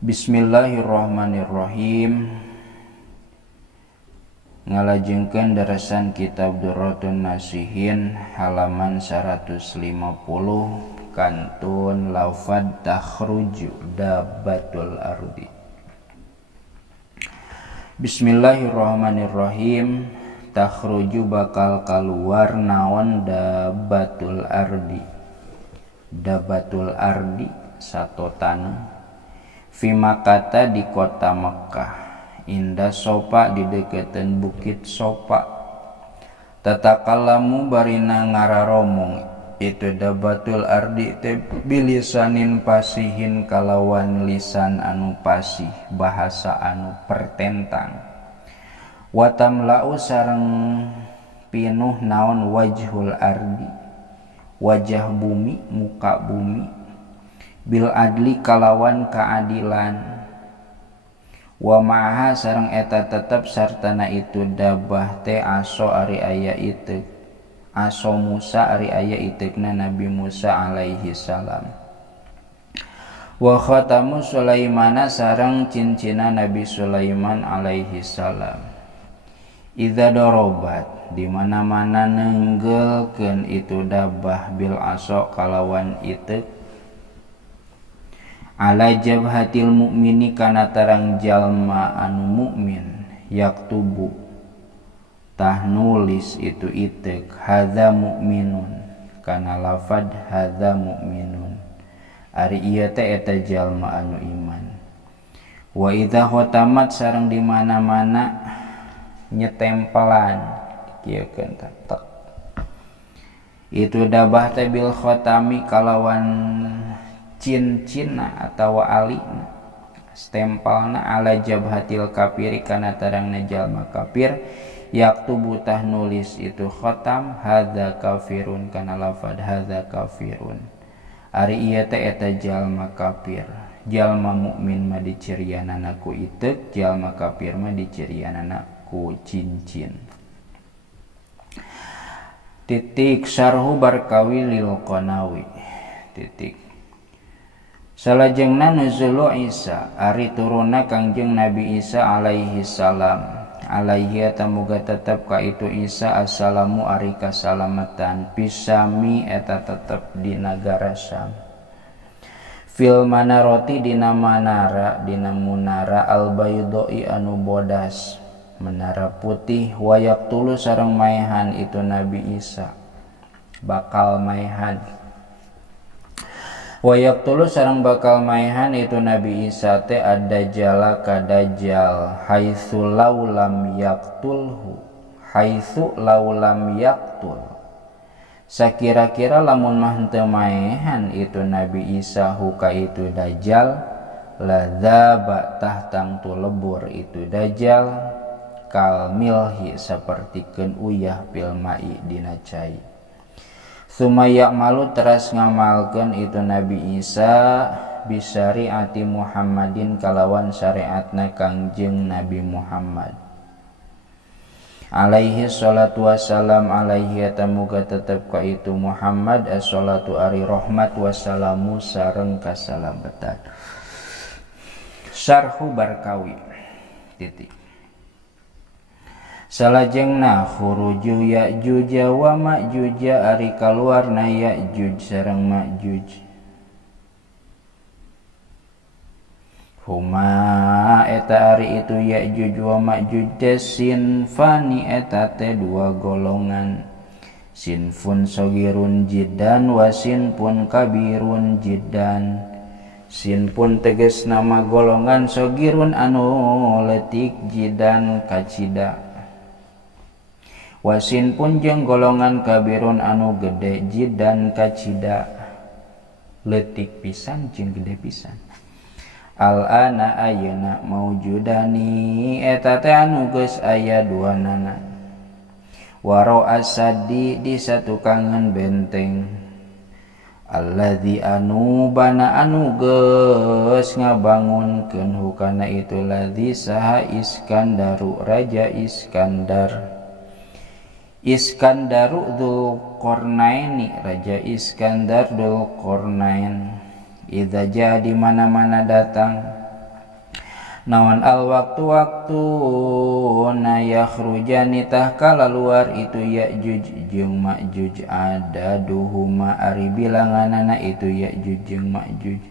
Bismillahirrahmanirrahim. Ngalajengkeun darasan kitab Durratun Nasihin halaman 150 kantun lafad takhruju dabbatul ardi. Bismillahirrahmanirrahim. Takhruju bakal keluar naon dabbatul ardi. Dabbatul ardi satotana fi Makkah di kota Mekkah, inda Sofa di deketan bukit Sofa. Tatakallamu barina ngararomong itu dabbatul ardi teh bilisanin pasihin kalawan lisan anu pasih, bahasa anu pertentang. Watamlau sareng pinuh naon wajhul ardi, wajah bumi, muka bumi, bil adli kalawan keadilan. Wa ma'aha sareng eta tetep sartana itu dabah teh aso ari aya ieu, aso Musa ari aya iteukna Nabi Musa alaihi salam. Wa khatamu Sulaimana sareng cincina Nabi Sulaiman alaihi salam. Idza dorobat di mana-mana nenggelkeun itu dabah bil aso kalawan iteuk ala jabhatil mukmini kana tarang jalma anu mukmin, yaktubu tah nulis itu iteuk hadza mukminun kana lafad hadza mukminun, ari ieu teh eta jalma anu iman. Wa idza khotamat sareng di mana-mana nyetempelan kieukeun tak itu dabah teh bil khotami kalawan cincina atau alina, stempelna ala jabhatil kafiri kana tarangna jalma kafir, yaktubu tah nulis itu khotam hadza kafirun kana lafad hadza kafirun, ari ieu teh eta jalma kafir. Jalma mukmin mah dicirianana ku iteuk, jalma kafir mah dicirianana ku cincin. Titik syarhu barkawi lil Qanawi. Titik salajengna nuzulu Isa ari turunna Kangjeng Nabi Isa alaihi salam, alaihi tamuga tetep ka itu Isa assalamu ari kasalamatan pisami eta tetep di nagara Syam. Fil manaroti dina manara, dina munara al baydoi anu bodas, menara putih. Wayak tulu sareng maehan itu Nabi Isa bakal maehan. Wayak tulu sareng bakal maehan itu Nabi Isa teh ad-dajjal ka dajjal, haitsu laulam yaqtulhu, haitsu laulam yaqtul, sakira-kira lamun mah henteu maehan itu Nabi Isa huka itu dajjal, ladzaba tahtang tu lebur itu dajjal, kal milhi sapertikeun uyah pil mai dina cai. Sumaya malu teras ngamalkeun itu Nabi Isa bisyariati Muhammadin kalawan syariatna Kangjeng Nabi Muhammad alaihi salatu wassalam, alaihi tamuga tetep ka itu Muhammad as-salatu ari rahmat wassalamu sareng kasalamatan. Syarhu barkawi. Titik salajengna khuruju Ya'juj wa Ma'juj ari kaluarna Ya'juj sareng Ma'juj. Huma eta ari itu Ya'juj wa Ma'juj sinfani eta teh dua golongan, sinfun sogirun jiddan wa sinfun kabirun jiddan. Sinfun teges nama golongan sogirun anu letik, jiddan kacida. Wasin pun jeung golongan kabirun anu gede, jiddan kacida letik pisan jeung gede pisan. Al-ana ayeuna maujudani eta teh anu geus aya duanana. Waro asadi di satukangan benteng, alladzi anu bana anu geus ngabangunkeun hukana itu ladzi saha Iskandaru raja Iskandar. Iskandaru Dzulqarnaini raja Iskandar Dzulqarnain. Idza jaa di mana-mana datang naon al waktu na yakhrujani tah kalaluar itu Ya'juj jeung Ma'juj adaduhuma ari bilanganana itu Ya'juj jeung Ma'juj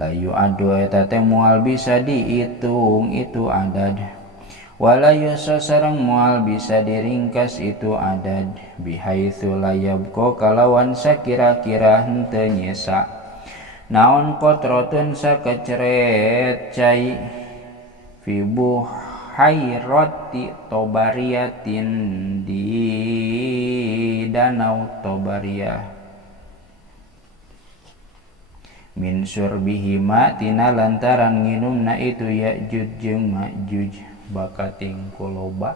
layu adu eta teh moal bisa dihitung itu adad wala yusa sareng moal bisa diringkas itu adad bihaitsu la yabqa kalawan sakira-kira henteu nyesa naon qotratun sakeceret cai fi buhairati tobariyatin di danau Tobariyah min surbihima tina lantaran nginumna itu Ya'juj jeung Ma'juj bakating kuloba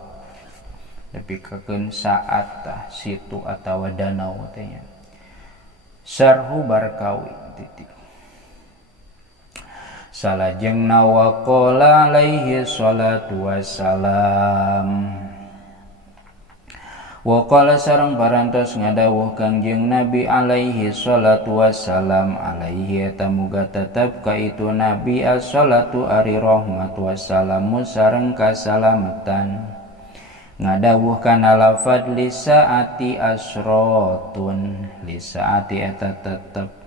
tapi kakeun saat tah situ atawa danau teh nya sarhu barkawi titik salajengna waqala alaihi salatu wassalam waqala sareng parantos ngadawuh Kangjeng Nabi alaihi salatu wassalam alaihi eta muga tetep ka itu Nabi as-salatu ari rahmat wassalamu sareng kasalamatan ngadawuh kana lafad lisaati asratun lisaati eta tetep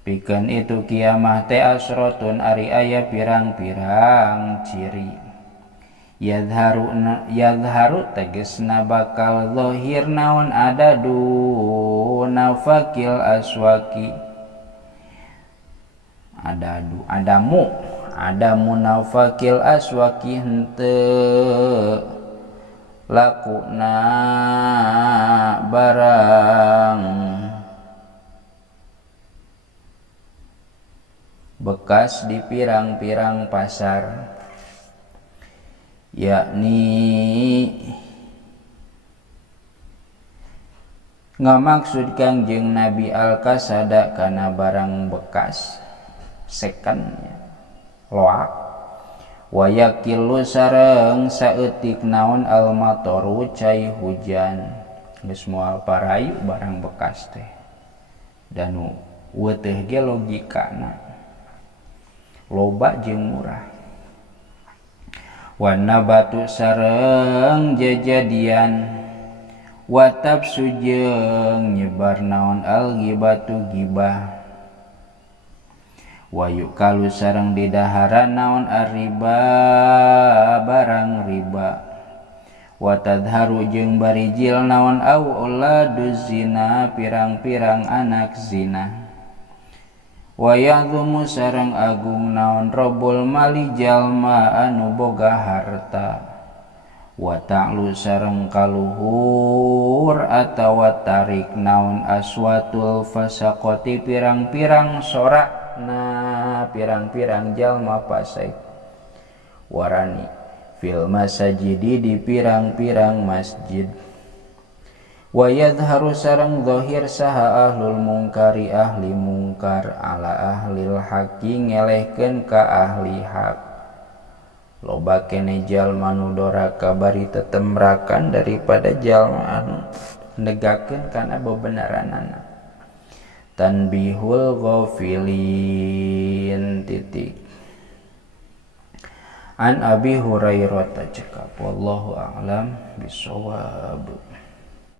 pikeun itu kiamah teh asratun ari aya pirang-pirang ciri yadharu tegesna bakal zahir naon adadu nafakil aswaki adamu nafakil aswaki henteu lakuna barang bekas di pirang-pirang pasar yakni ngamaksud Kangjeng Nabi al-kasada kana barang bekas second loak wayakilu sareng saeutik naon al-matoru cai hujan geus moal parayu barang bekas teh danu weuteuh ge logikana loba jeung murah wana batu sareng jajadian watab sujeng nyebar naon al gibatu gibah wayu kalu sareng didaharan naon ariba barang riba watadharu jeung barijil naon auladuz zina pirang-pirang anak zina wayadhumu sareng agung naon robul mali jalma anu boga harta wa ta'lu sareng kaluhur atawa tarik naon aswatul fasaqati pirang-pirang sorakna pirang-pirang jalma pasai warani fil masajidi di pirang-pirang masjid wa yadharu sareng zahir saha ahlul mungkari ahli mungkar ala ahlil haqi ngelehkeun ka ahli hak loba kene jalma nu doraka bari tetemrakan daripada jalma anu negakeun kana bebenaranana tanbihul ghafilin titik an Abi Hurairah cekap wallahu a'lam bishawab.